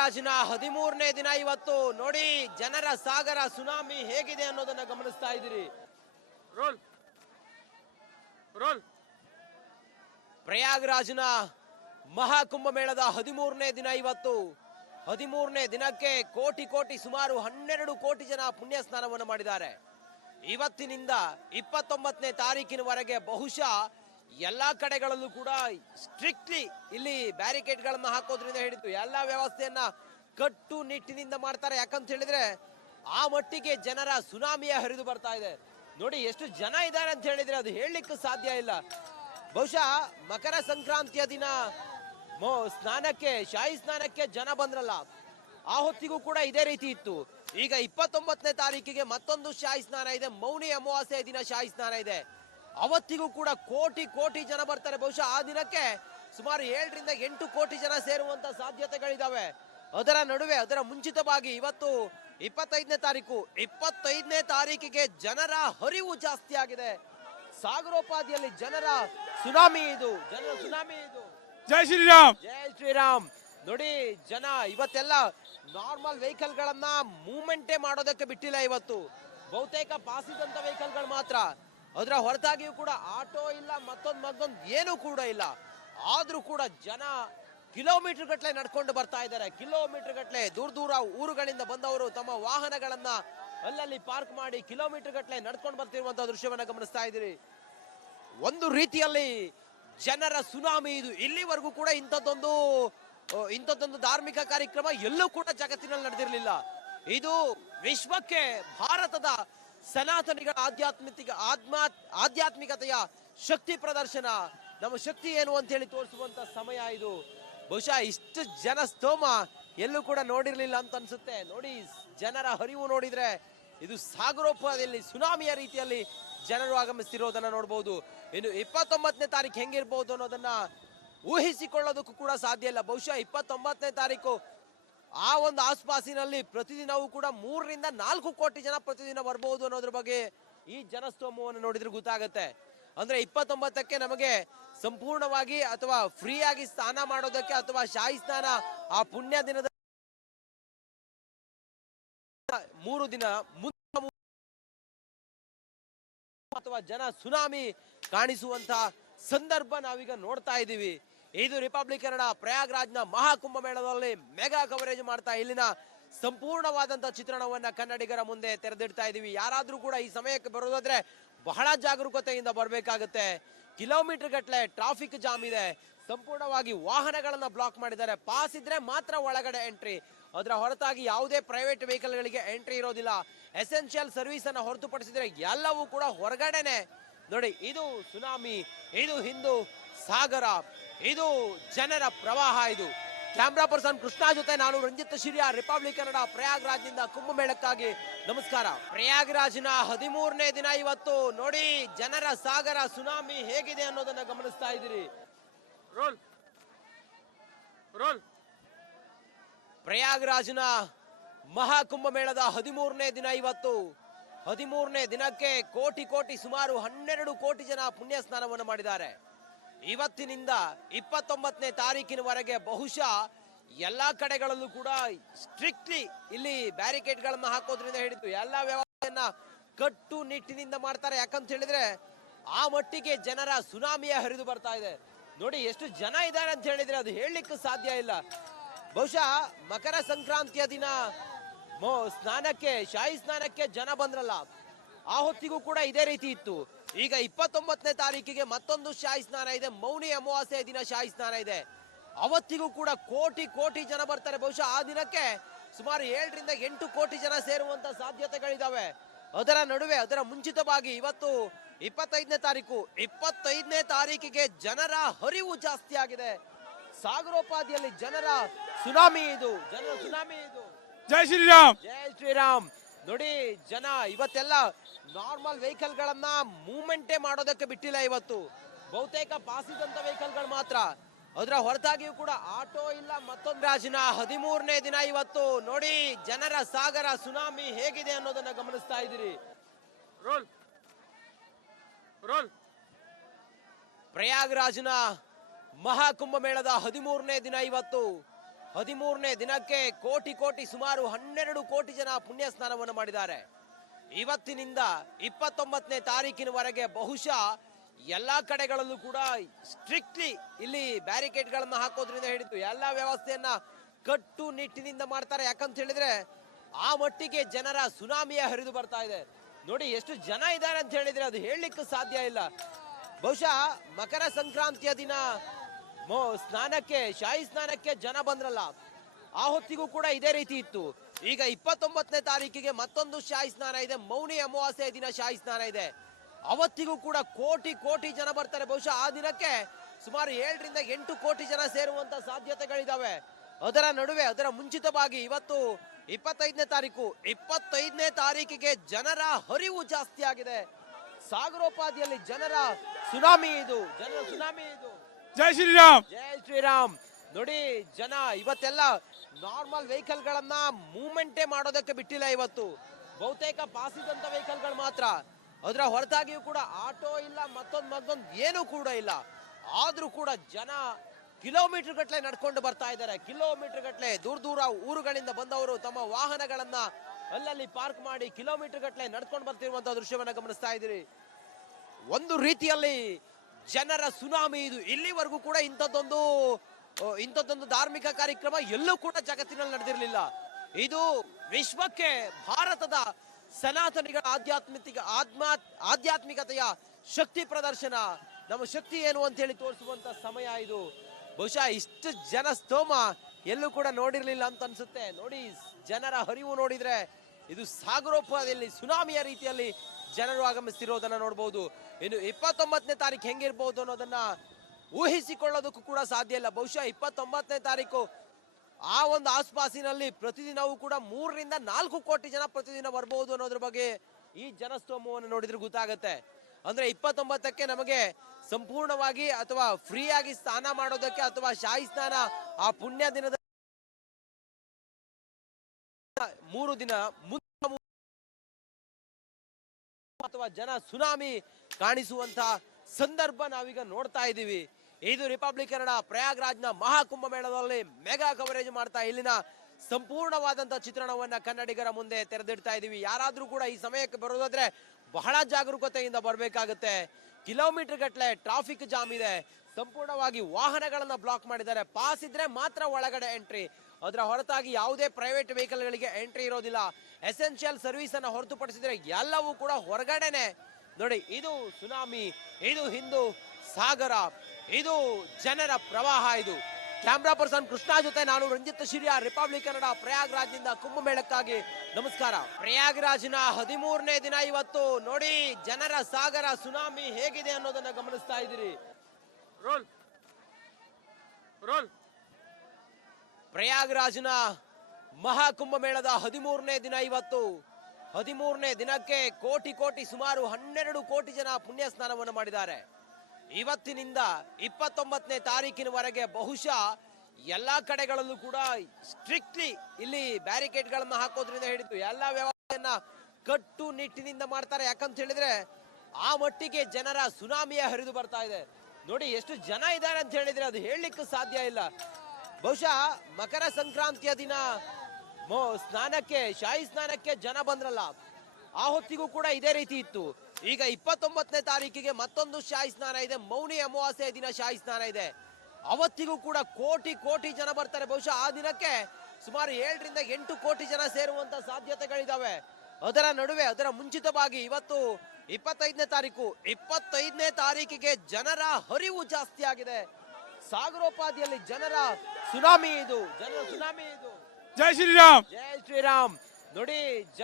ಪ್ರಯಾಗ್ರಾಜ್ನ 13ನೇ ದಿನ ಇವತ್ತು. ನೋಡಿ ಜನರ ಸಾಗರ ಸುನಾಮಿ ಹೇಗಿದೆ ಅನ್ನೋದನ್ನ ಗಮನಿಸ್ತಾ ಇದ್ದೀರಿ. ಪ್ರಯಾಗ್ರಾಜ್ನ ಮಹಾಕುಂಭಮೇಳದ 13ನೇ ದಿನ ಇವತ್ತು. 13ನೇ ದಿನಕ್ಕೆ ಕೋಟಿ ಸುಮಾರು 12 ಕೋಟಿ ಜನ ಪುಣ್ಯ ಸ್ನಾನವನ್ನು ಮಾಡಿದ್ದಾರೆ. ಇವತ್ತಿನಿಂದ 29ನೇ ತಾರೀಕಿನವರೆಗೆ ಬಹುಶಃ ಎಲ್ಲಾ ಕಡೆಗಳಲ್ಲೂ ಕೂಡ ಸ್ಟ್ರಿಕ್ಟ್ಲಿ ಇಲ್ಲಿ ಬ್ಯಾರಿಕೇಡ್ ಗಳನ್ನ ಹಾಕೋದ್ರಿಂದ ಹಿಡಿದು ಎಲ್ಲಾ ವ್ಯವಸ್ಥೆಯನ್ನ ಕಟ್ಟು ನಿಟ್ಟಿನಿಂದ ಮಾಡ್ತಾರೆ. ಯಾಕಂತ ಹೇಳಿದ್ರೆ ಆ ಮಟ್ಟಿಗೆ ಜನರ ಸುನಾಮಿಯ ಹರಿದು ಬರ್ತಾ ಇದೆ. ನೋಡಿ ಎಷ್ಟು ಜನ ಇದ್ದಾರೆ ಅಂತ ಹೇಳಿದ್ರೆ ಅದು ಹೇಳಲಿಕ್ಕೆ ಸಾಧ್ಯ ಇಲ್ಲ. ಬಹುಶಃ ಮಕರ ಸಂಕ್ರಾಂತಿಯ ದಿನ ಸ್ನಾನಕ್ಕೆ ಶಾಹಿ ಸ್ನಾನಕ್ಕೆ ಜನ ಬಂದ್ರಲ್ಲ, ಆ ಹೊತ್ತಿಗೂ ಕೂಡ ಇದೇ ರೀತಿ ಇತ್ತು. ಈಗ 29ನೇ ತಾರೀಕಿಗೆ ಮತ್ತೊಂದು ಶಾಹಿ ಸ್ನಾನ ಇದೆ. ಮೌನಿ ಅಮಾವಾಸ್ಯೆಯ ದಿನ ಶಾಹಿ ಸ್ನಾನ ಇದೆ. ಅವತ್ತಿಗೂ ಕೂಡ ಕೋಟಿ ಜನ ಬರ್ತಾರೆ. ಬಹುಶಃ ಆ ದಿನಕ್ಕೆ ಸುಮಾರು 7 ರಿಂದ 8 ಕೋಟಿ ಜನ ಸೇರುವಂತ ಸಾಧ್ಯತೆಗಳಿದಾವೆ. ಅದರ ನಡುವೆ ಅದರ ಮುಂಚಿತವಾಗಿ ಇವತ್ತು 25ನೇ ತಾರೀಕಿಗೆ ಜನರ ಹರಿವು ಜಾಸ್ತಿ ಆಗಿದೆ. ಸಾಗರೋಪಾದಿಯಲ್ಲಿ ಜನರ ಸುನಾಮಿ ಇದು. ಜೈ ಶ್ರೀರಾಮ್. ನೋಡಿ ಜನ ಇವತ್ತೆಲ್ಲ ನಾರ್ಮಲ್ ವೆಹಿಕಲ್ ಗಳನ್ನ ಮೂವ್ಮೆಂಟೇ ಮಾಡೋದಕ್ಕೆ ಬಿಟ್ಟಿಲ್ಲ. ಇವತ್ತು ಬಹುತೇಕ ಪಾಸಿದಂತ ವೆಹಿಕಲ್ ಗಳು ಮಾತ್ರ. ಅದರ ಹೊರತಾಗಿಯೂ ಕೂಡ ಆಟೋ ಇಲ್ಲ, ಮತ್ತೊಂದು ಏನೂ ಕೂಡ ಇಲ್ಲ. ಆದ್ರೂ ಕೂಡ ಜನ ಕಿಲೋಮೀಟರ್ ಗಟ್ಟಲೆ ನಡ್ಕೊಂಡು ಬರ್ತಾ ಇದ್ದಾರೆ. ಕಿಲೋಮೀಟರ್ ಗಟ್ಟಲೆ ದೂರ ಊರುಗಳಿಂದ ಬಂದವರು ತಮ್ಮ ವಾಹನಗಳನ್ನ ಅಲ್ಲಲ್ಲಿ ಪಾರ್ಕ್ ಮಾಡಿ ಕಿಲೋಮೀಟರ್ ಗಟ್ಟಲೆ ನಡ್ಕೊಂಡು ಬರ್ತಿರುವಂತಹ ದೃಶ್ಯವನ್ನ ಗಮನಿಸ್ತಾ ಇದ್ದೀರಿ. ಒಂದು ರೀತಿಯಲ್ಲಿ ಜನರ ಸುನಾಮಿ ಇದು. ಇಲ್ಲಿವರೆಗೂ ಕೂಡ ಇಂಥದ್ದೊಂದು ಧಾರ್ಮಿಕ ಕಾರ್ಯಕ್ರಮ ಎಲ್ಲೂ ಕೂಡ ಜಗತ್ತಿನಲ್ಲಿ ನಡೆದಿರಲಿಲ್ಲ. ಇದು ವಿಶ್ವಕ್ಕೆ ಭಾರತದ ಸನಾತನಿಗಳ ಆಧ್ಯಾತ್ಮಿಕತೆಯ ಶಕ್ತಿ ಪ್ರದರ್ಶನ, ನಮ್ಮ ಶಕ್ತಿ ಏನು ಅಂತ ಹೇಳಿ ತೋರಿಸುವಂತ ಸಮಯ ಇದು. ಬಹುಶಃ ಇಷ್ಟು ಜನ ಸ್ತೋಮ ಎಲ್ಲೂ ಕೂಡ ನೋಡಿರ್ಲಿಲ್ಲ ಅಂತ ಅನ್ಸುತ್ತೆ. ನೋಡಿ ಜನರ ಹರಿವು ನೋಡಿದ್ರೆ ಇದು ಸಾಗರೋಪಾದಿಯಲ್ಲಿ ಸುನಾಮಿಯ ರೀತಿಯಲ್ಲಿ ಜನರು ಆಗಮಿಸ್ತಿರೋದನ್ನ ನೋಡಬಹುದು. ಇನ್ನು 29ನೇ ತಾರೀಕು ಹೆಂಗಿರ್ಬಹುದು ಅನ್ನೋದನ್ನ ಊಹಿಸಿಕೊಳ್ಳೋದಕ್ಕೂ ಕೂಡ ಸಾಧ್ಯ ಇಲ್ಲ. ಬಹುಶಃ 29ನೇ ತಾರೀಕು ಆ ಒಂದು ಆಸ್ಪಾಸಿನಲ್ಲಿ ಪ್ರತಿದಿನವೂ ಕೂಡ 3 ರಿಂದ 4 ಕೋಟಿ ಜನ ಪ್ರತಿದಿನ ಬರಬಹುದು ಅನ್ನೋದ್ರ ಬಗ್ಗೆ ಈ ಜನಸ್ತೋಮವನ್ನು ನೋಡಿದ್ರೆ ಗೊತ್ತಾಗುತ್ತೆ. ಅಂದ್ರೆ 29ಕ್ಕೆ ನಮಗೆ ಸಂಪೂರ್ಣವಾಗಿ ಅಥವಾ ಫ್ರೀ ಆಗಿ ಸ್ನಾನ ಮಾಡೋದಕ್ಕೆ ಅಥವಾ ಶಾಹಿ ಸ್ನಾನ ಆ ಪುಣ್ಯ ದಿನದ 3 ದಿನ ಅಥವಾ ಜನ ಸುನಾಮಿ ಕಾಣಿಸುವಂತ ಸಂದರ್ಭ ನಾವೀಗ ನೋಡ್ತಾ ಇದ್ದೀವಿ. ಇದು ರಿಪಬ್ಲಿಕ್ ಕನ್ನಡ ಪ್ರಯಾಗ್ರಾಜ್ನ ಮಹಾಕುಂಭ ಮೇಳದಲ್ಲಿ ಮೆಗಾ ಕವರೇಜ್ ಮಾಡ್ತಾ ಇಲ್ಲಿನ ಸಂಪೂರ್ಣವಾದಂತ ಚಿತ್ರಣವನ್ನ ಕನ್ನಡಿಗರ ಮುಂದೆ ತೆರೆದಿಡ್ತಾ ಇದೀವಿ. ಯಾರಾದ್ರೂ ಕೂಡ ಈ ಸಮಯಕ್ಕೆ ಬರೋದಾದ್ರೆ ಬಹಳ ಜಾಗರೂಕತೆಯಿಂದ ಬರಬೇಕಾಗುತ್ತೆ. ಕಿಲೋಮೀಟರ್ ಗಟ್ಟಲೆ ಟ್ರಾಫಿಕ್ ಜಾಮ್ ಇದೆ. ಸಂಪೂರ್ಣವಾಗಿ ವಾಹನಗಳನ್ನ ಬ್ಲಾಕ್ ಮಾಡಿದ್ದಾರೆ. ಪಾಸ್ ಇದ್ರೆ ಮಾತ್ರ ಒಳಗಡೆ ಎಂಟ್ರಿ. ಅದರ ಹೊರತಾಗಿ ಯಾವುದೇ ಪ್ರೈವೇಟ್ ವೆಹಿಕಲ್ ಗಳಿಗೆ ಎಂಟ್ರಿ ಇರೋದಿಲ್ಲ. ಎಸೆನ್ಷಿಯಲ್ ಸರ್ವಿಸ್ ಅನ್ನ ಹೊರತುಪಡಿಸಿದ್ರೆ ಎಲ್ಲವೂ ಕೂಡ ಹೊರಗಡೆನೆ. ನೋಡಿ ಇದು ಸುನಾಮಿ, ಇದು ಹಿಂದೂ ಸಾಗರ, ಇದು ಜನರ ಪ್ರವಾಹ. ಇದು ಕ್ಯಾಮ್ರಾ ಪರ್ಸನ್ ಕೃಷ್ಣ ಜೊತೆ ನಾನು ರಂಜಿತ್ ಶಿರಿಯಾ, ರಿಪಬ್ಲಿಕ್ ಕನ್ನಡ ಪ್ರಯಾಗ್ರಾಜ್ನಿಂದ ಕುಂಭಮೇಳಕ್ಕಾಗಿ ನಮಸ್ಕಾರ. ಪ್ರಯಾಗ್ರಾಜ್ನ 13ನೇ ದಿನ ಇವತ್ತು. ನೋಡಿ ಜನರ ಸಾಗರ ಸುನಾಮಿ ಹೇಗಿದೆ ಅನ್ನೋದನ್ನ ಗಮನಿಸ್ತಾ ಇದ್ದೀರಿ. ಪ್ರಯಾಗ್ರಾಜ್ನ ಮಹಾಕುಂಭಮೇಳದ 13ನೇ ದಿನ ಇವತ್ತು. 13ನೇ ದಿನಕ್ಕೆ ಕೋಟಿ ಸುಮಾರು 12 ಕೋಟಿ ಜನ ಪುಣ್ಯ ಸ್ನಾನವನ್ನು ಮಾಡಿದ್ದಾರೆ. ಇವತ್ತಿನಿಂದ 29ನೇ ತಾರೀಕಿನವರೆಗೆ ಬಹುಶಃ ಎಲ್ಲಾ ಕಡೆಗಳಲ್ಲೂ ಕೂಡ ಸ್ಟ್ರಿಕ್ಟ್ಲಿ ಇಲ್ಲಿ ಬ್ಯಾರಿಕೇಡ್ ಗಳನ್ನ ಹಾಕೋದ್ರಿಂದ ಹಿಡಿದು ಎಲ್ಲಾ ವ್ಯವಸ್ಥೆಯನ್ನ ಕಟ್ಟು ನಿಟ್ಟಿನಿಂದ ಮಾಡ್ತಾರೆ. ಯಾಕಂತ ಹೇಳಿದ್ರೆ ಆ ಮಟ್ಟಿಗೆ ಜನರ ಸುನಾಮಿಯ ಹರಿದು ಬರ್ತಾ ಇದೆ. ನೋಡಿ ಎಷ್ಟು ಜನ ಇದ್ದಾರೆ ಅಂತ ಹೇಳಿದ್ರೆ ಅದು ಹೇಳಲಿಕ್ಕೆ ಸಾಧ್ಯ ಇಲ್ಲ. ಬಹುಶಃ ಮಕರ ಸಂಕ್ರಾಂತಿಯ ದಿನ ಸ್ನಾನಕ್ಕೆ ಶಾಹಿ ಸ್ನಾನಕ್ಕೆ ಜನ ಬಂದ್ರಲ್ಲ, ಆ ಹೊತ್ತಿಗೂ ಕೂಡ ಇದೇ ರೀತಿ ಇತ್ತು. ಈಗ 29ನೇ ತಾರೀಕಿಗೆ ಮತ್ತೊಂದು ಶಾಹಿ ಸ್ನಾನ ಇದೆ. ಮೌನಿ ಅಮಾವಾಸ್ಯೆಯ ದಿನ ಶಾಹಿ ಸ್ನಾನ ಇದೆ. ಅವತ್ತಿಗೂ ಕೂಡ ಕೋಟಿ ಜನ ಬರ್ತಾರೆ. ಬಹುಶಃ ಆ ದಿನಕ್ಕೆ ಸುಮಾರು 7 ರಿಂದ 8 ಕೋಟಿ ಜನ ಸೇರುವಂತ ಸಾಧ್ಯತೆಗಳಿದಾವೆ. ಅದರ ನಡುವೆ ಅದರ ಮುಂಚಿತವಾಗಿ ಇವತ್ತು 25ನೇ ತಾರೀಕಿಗೆ ಜನರ ಹರಿವು ಜಾಸ್ತಿ ಆಗಿದೆ. ಸಾಗರೋಪಾದಿಯಲ್ಲಿ ಜನರ ಸುನಾಮಿ ಇದು. ಜೈ ಶ್ರೀರಾಮ್. ನೋಡಿ ಜನ ಇವತ್ತೆಲ್ಲ ನಾರ್ಮಲ್ ವೆಹಿಕಲ್ ಗಳನ್ನ ಮೂವ್ಮೆಂಟೇ ಮಾಡೋದಕ್ಕೆ ಬಿಟ್ಟಿಲ್ಲ. ಇವತ್ತು ಬಹುತೇಕ ಪಾಸಿದಂತ ವೆಹಿಕಲ್ ಗಳು ಮಾತ್ರ. ಅದರ ಹೊರತಾಗಿಯೂ ಕೂಡ ಆಟೋ ಇಲ್ಲ, ಮತ್ತೊಂದು. ರಾಜ್ನ 13ನೇ ದಿನ ಇವತ್ತು. ನೋಡಿ ಜನರ ಸಾಗರ ಸುನಾಮಿ ಹೇಗಿದೆ ಅನ್ನೋದನ್ನ ಗಮನಿಸ್ತಾ ಇದ್ದೀರಿ. ಪ್ರಯಾಗ್ರಾಜ್ನ ಮಹಾಕುಂಭಮೇಳದ 13ನೇ ದಿನ ಇವತ್ತು. 13ನೇ ದಿನಕ್ಕೆ ಕೋಟಿ ಕೋಟಿ ಸುಮಾರು 12 ಕೋಟಿ ಜನ ಪುಣ್ಯ ಸ್ನಾನವನ್ನು ಮಾಡಿದ್ದಾರೆ. ಇವತ್ತಿನಿಂದ 29ನೇ ತಾರೀಕಿನವರೆಗೆ ಬಹುಶಃ ಎಲ್ಲಾ ಕಡೆಗಳಲ್ಲೂ ಕೂಡ ಸ್ಟ್ರಿಕ್ಟ್ಲಿ ಇಲ್ಲಿ ಬ್ಯಾರಿಕೇಡ್ಗಳನ್ನ ಹಾಕೋದ್ರಿಂದ ಹಿಡಿದು ಎಲ್ಲಾ ವ್ಯವಸ್ಥೆಯನ್ನ ಕಟ್ಟು ನಿಟ್ಟಿನಿಂದ ಮಾಡ್ತಾರೆ. ಯಾಕಂತ ಹೇಳಿದ್ರೆ ಆ ಮಟ್ಟಿಗೆ ಜನರ ಸುನಾಮಿಯ ಹರಿದು ಬರ್ತಾ ಇದೆ. ನೋಡಿ ಎಷ್ಟು ಜನ ಇದ್ದಾರೆ ಅಂತ ಹೇಳಿದ್ರೆ ಅದು ಹೇಳಲಿಕ್ಕೆ ಸಾಧ್ಯ ಇಲ್ಲ. ಬಹುಶಃ ಮಕರ ಸಂಕ್ರಾಂತಿಯ ದಿನ ಸ್ನಾನಕ್ಕೆ ಶಾಹಿ ಸ್ನಾನಕ್ಕೆ ಜನ ಬಂದ್ರಲ್ಲ, ಆ ಹೊತ್ತಿಗೂ ಕೂಡ ಇದೇ ರೀತಿ ಇತ್ತು. ಈಗ 29ನೇ ತಾರೀಕಿಗೆ ಮತ್ತೊಂದು ಶಾಹಿ ಸ್ನಾನ ಇದೆ, ಮೌನಿ ಅಮಾವಾಸ್ಯೆ ದಿನ ಶಾಹಿ ಸ್ನಾನ ಇದೆ. ಅವತ್ತಿಗೂ ಕೂಡ ಕೋಟಿ ಕೋಟಿ ಜನ ಬರ್ತಾರೆ. ಬಹುಶಃ ಆ ದಿನಕ್ಕೆ ಸುಮಾರು 7 ರಿಂದ 8 ಕೋಟಿ ಜನ ಸೇರುವಂತ ಸಾಧ್ಯತೆಗಳಿದಾವೆ. ಅದರ ನಡುವೆ ಅದರ ಮುಂಚಿತವಾಗಿ ಇವತ್ತು 25ನೇ ತಾರೀಕಿಗೆ ಜನರ ಹರಿವು ಜಾಸ್ತಿ ಆಗಿದೆ. ಸಾಗರೋಪಾದಿಯಲ್ಲಿ ಜನರ ಸುನಾಮಿ ಇದು, ಜನರ ಸುನಾಮಿ ಇದು. ಜೈ ಶ್ರೀರಾಮ್. ಜೈ ಶ್ರೀರಾಮ್. ನೋಡಿ ಜನ ಇವತ್ತೆಲ್ಲ ನಾರ್ಮಲ್ ವೆಹಿಕಲ್ ಗಳನ್ನ ಮೂವ್ಮೆಂಟೇ ಮಾಡೋದಕ್ಕೆ ಬಿಟ್ಟಿಲ್ಲ. ಇವತ್ತು ಬಹುತೇಕ ಪಾಸಿದಂತ ವೆಹಿಕಲ್ ಗಳು ಮಾತ್ರ. ಅದರ ಹೊರತಾಗಿಯೂ ಕೂಡ ಆಟೋ ಇಲ್ಲ, ಮತ್ತೊಂದು ಏನೂ ಕೂಡ ಇಲ್ಲ. ಆದ್ರೂ ಕೂಡ ಜನ ಕಿಲೋಮೀಟರ್ ಗಟ್ಟಲೆ ನಡ್ಕೊಂಡು ಬರ್ತಾ ಇದ್ದಾರೆ. ಕಿಲೋಮೀಟರ್ ಗಟ್ಟಲೆ ದೂರ ಊರುಗಳಿಂದ ಬಂದವರು ತಮ್ಮ ವಾಹನಗಳನ್ನ ಅಲ್ಲಲ್ಲಿ ಪಾರ್ಕ್ ಮಾಡಿ ಕಿಲೋಮೀಟರ್ ಗಟ್ಟಲೆ ನಡ್ಕೊಂಡು ಬರ್ತಿರುವಂತಹ ದೃಶ್ಯವನ್ನ ಗಮನಿಸ್ತಾ ಇದ್ದೀರಿ. ಒಂದು ರೀತಿಯಲ್ಲಿ ಜನರ ಸುನಾಮಿ ಇದು. ಇಲ್ಲಿವರೆಗೂ ಕೂಡ ಇಂಥದ್ದೊಂದು ಧಾರ್ಮಿಕ ಕಾರ್ಯಕ್ರಮ ಎಲ್ಲೂ ಕೂಡ ಜಗತ್ತಿನಲ್ಲಿ ನಡೆದಿರಲಿಲ್ಲ. ಇದು ವಿಶ್ವಕ್ಕೆ ಭಾರತದ ಸನಾತನಿಗಳ ಆಧ್ಯಾತ್ಮಿಕತೆಯ ಶಕ್ತಿ ಪ್ರದರ್ಶನ, ನಮ್ಮ ಶಕ್ತಿ ಏನು ಅಂತ ಹೇಳಿ ತೋರಿಸುವಂತ ಸಮಯ ಇದು. ಬಹುಶಃ ಇಷ್ಟು ಜನ ಸ್ತೋಮ ಎಲ್ಲೂ ಕೂಡ ನೋಡಿರ್ಲಿಲ್ಲ ಅಂತ ಅನ್ಸುತ್ತೆ. ನೋಡಿ ಜನರ ಹರಿವು ನೋಡಿದ್ರೆ ಇದು ಸಾಗರೋಪಾದಿಯಲ್ಲಿ ಸುನಾಮಿಯ ರೀತಿಯಲ್ಲಿ ಜನರು ಆಗಮಿಸ್ತಿರೋದನ್ನ ನೋಡಬಹುದು. ಇನ್ನು 29ನೇ ತಾರೀಕು ಹೆಂಗಿರ್ಬಹುದು ಅನ್ನೋದನ್ನ ಊಹಿಸಿಕೊಳ್ಳೋದಕ್ಕೂ ಕೂಡ ಸಾಧ್ಯ ಇಲ್ಲ. ಬಹುಶಃ 29ನೇ ತಾರೀಕು ಆ ಒಂದು ಆಸ್ಪಾಸಿನಲ್ಲಿ ಪ್ರತಿದಿನವೂ ಕೂಡ 3 ರಿಂದ 4 ಕೋಟಿ ಜನ ಪ್ರತಿದಿನ ಬರ್ಬಹುದು ಅನ್ನೋದ್ರ ಬಗ್ಗೆ ಈ ಜನಸ್ತೋಮವನ್ನು ನೋಡಿದ್ರೆ ಗೊತ್ತಾಗತ್ತೆ. ಅಂದ್ರೆ 29ಕ್ಕೆ ನಮಗೆ ಸಂಪೂರ್ಣವಾಗಿ ಅಥವಾ ಫ್ರೀ ಆಗಿ ಸ್ನಾನ ಮಾಡೋದಕ್ಕೆ ಅಥವಾ ಶಾಹಿ ಸ್ನಾನ ಆ ಪುಣ್ಯ ದಿನದ 3 ದಿನ ಅಥವಾ ಜನ ಸುನಾಮಿ ಕಾಣಿಸುವಂತ ಸಂದರ್ಭ ನಾವೀಗ ನೋಡ್ತಾ ಇದ್ದೀವಿ. ಇದು ರಿಪಬ್ಲಿಕ್ ಕನ್ನಡ ಪ್ರಯಾಗ್ರಾಜ್ನ ಮಹಾಕುಂಭ ಮೇಳದಲ್ಲಿ ಮೆಗಾ ಕವರೇಜ್ ಮಾಡ್ತಾ ಇಲ್ಲಿನ ಸಂಪೂರ್ಣವಾದಂತ ಚಿತ್ರಣವನ್ನ ಕನ್ನಡಿಗರ ಮುಂದೆ ತೆರೆದಿಡ್ತಾ ಇದೀವಿ. ಯಾರಾದ್ರೂ ಕೂಡ ಈ ಸಮಯಕ್ಕೆ ಬರೋದಾದ್ರೆ ಬಹಳ ಜಾಗರೂಕತೆಯಿಂದ ಬರ್ಬೇಕಾಗತ್ತೆ. ಕಿಲೋಮೀಟರ್ ಗಟ್ಟಲೆ ಟ್ರಾಫಿಕ್ ಜಾಮ್ ಇದೆ. ಸಂಪೂರ್ಣವಾಗಿ ವಾಹನಗಳನ್ನ ಬ್ಲಾಕ್ ಮಾಡಿದ್ದಾರೆ. ಪಾಸ್ ಇದ್ರೆ ಮಾತ್ರ ಒಳಗಡೆ ಎಂಟ್ರಿ. ಅದರ ಹೊರತಾಗಿ ಯಾವುದೇ ಪ್ರೈವೇಟ್ ವೆಹಿಕಲ್ ಗಳಿಗೆ ಎಂಟ್ರಿ ಇರೋದಿಲ್ಲ. ಎಸೆನ್ಷಿಯಲ್ ಸರ್ವಿಸ್ ಅನ್ನ ಹೊರತುಪಡಿಸಿದ್ರೆ ಎಲ್ಲವೂ ಕೂಡ ಹೊರಗಡೆನೆ. ನೋಡಿ ಇದು ಸುನಾಮಿ, ಇದು ಹಿಂದೂ ಸಾಗರ, ಇದು ಜನರ ಪ್ರವಾಹ. ಇದು ಕ್ಯಾಮ್ರಾ ಪರ್ಸನ್ ಕೃಷ್ಣ ಜೊತೆ ನಾನು ರಂಜಿತ್ ಶಿರಿಯಾ, ರಿಪಬ್ಲಿಕ್ ಕನ್ನಡ ಪ್ರಯಾಗ್ರಾಜ್ನಿಂದ ಕುಂಭಮೇಳಕ್ಕಾಗಿ ನಮಸ್ಕಾರ. ಪ್ರಯಾಗ್ರಾಜ್ನ 13ನೇ ದಿನ ಇವತ್ತು. ನೋಡಿ ಜನರ ಸಾಗರ ಸುನಾಮಿ ಹೇಗಿದೆ ಅನ್ನೋದನ್ನ ಗಮನಿಸ್ತಾ ಇದ್ದೀರಿ. ಪ್ರಯಾಗ್ರಾಜ್ನ ಮಹಾಕುಂಭ ಮೇಳದ 13ನೇ ದಿನ ಇವತ್ತು. 13ನೇ ದಿನಕ್ಕೆ ಕೋಟಿ ಕೋಟಿ ಸುಮಾರು 12 ಕೋಟಿ ಜನ ಪುಣ್ಯ ಸ್ನಾನವನ್ನು ಮಾಡಿದ್ದಾರೆ. ಇವತ್ತಿನಿಂದ 29ನೇ ತಾರೀಕಿನವರೆಗೆ ಬಹುಶಃ ಎಲ್ಲಾ ಕಡೆಗಳಲ್ಲೂ ಕೂಡ ಸ್ಟ್ರಿಕ್ಟ್ಲಿ ಇಲ್ಲಿ ಬ್ಯಾರಿಕೇಡ್ಗಳನ್ನ ಹಾಕೋದ್ರಿಂದ ಹಿಡಿದು ಎಲ್ಲಾ ವ್ಯವಸ್ಥೆಯನ್ನ ಕಟ್ಟು ನಿಟ್ಟಿನಿಂದ ಮಾಡ್ತಾರೆ. ಯಾಕಂತ ಹೇಳಿದ್ರೆ ಆ ಮಟ್ಟಿಗೆ ಜನರ ಸುನಾಮಿಯ ಹರಿದು ಬರ್ತಾ ಇದೆ. ನೋಡಿ ಎಷ್ಟು ಜನ ಇದ್ದಾರೆ ಅಂತ ಹೇಳಿದ್ರೆ ಅದು ಹೇಳಲಿಕ್ಕೆ ಸಾಧ್ಯ ಇಲ್ಲ. ಬಹುಶಃ ಮಕರ ಸಂಕ್ರಾಂತಿಯ ದಿನ ಸ್ನಾನಕ್ಕೆ ಶಾಹಿ ಸ್ನಾನಕ್ಕೆ ಜನ ಬಂದ್ರಲ್ಲ, ಆ ಹೊತ್ತಿಗೂ ಕೂಡ ಇದೇ ರೀತಿ ಇತ್ತು. ಈಗ 29ನೇ ತಾರೀಕಿಗೆ ಮತ್ತೊಂದು ಶಾಹಿ ಸ್ನಾನ ಇದೆ, ಮೌನಿ ಅಮಾವಾಸ್ಯೆ ದಿನ ಶಾಹಿ ಸ್ನಾನ ಇದೆ. ಅವತ್ತಿಗೂ ಕೂಡ ಕೋಟಿ ಕೋಟಿ ಜನ ಬರ್ತಾರೆ. ಬಹುಶಃ ಆ ದಿನಕ್ಕೆ ಸುಮಾರು 7 ರಿಂದ 8 ಕೋಟಿ ಜನ ಸೇರುವಂತ ಸಾಧ್ಯತೆಗಳಿದಾವೆ. ಅದರ ನಡುವೆ ಅದರ ಮುಂಚಿತವಾಗಿ ಇವತ್ತು 25ನೇ ತಾರೀಕಿಗೆ ಜನರ ಹರಿವು ಜಾಸ್ತಿ ಆಗಿದೆ. ಸಾಗರೋಪಾದಿಯಲ್ಲಿ ಜನರ ಸುನಾಮಿ ಇದು, ಜನರ ಸುನಾಮಿ ಇದು. ಜೈ ಶ್ರೀರಾಮ್. ಜೈ ಶ್ರೀರಾಮ್. ನೋಡಿ ಜನ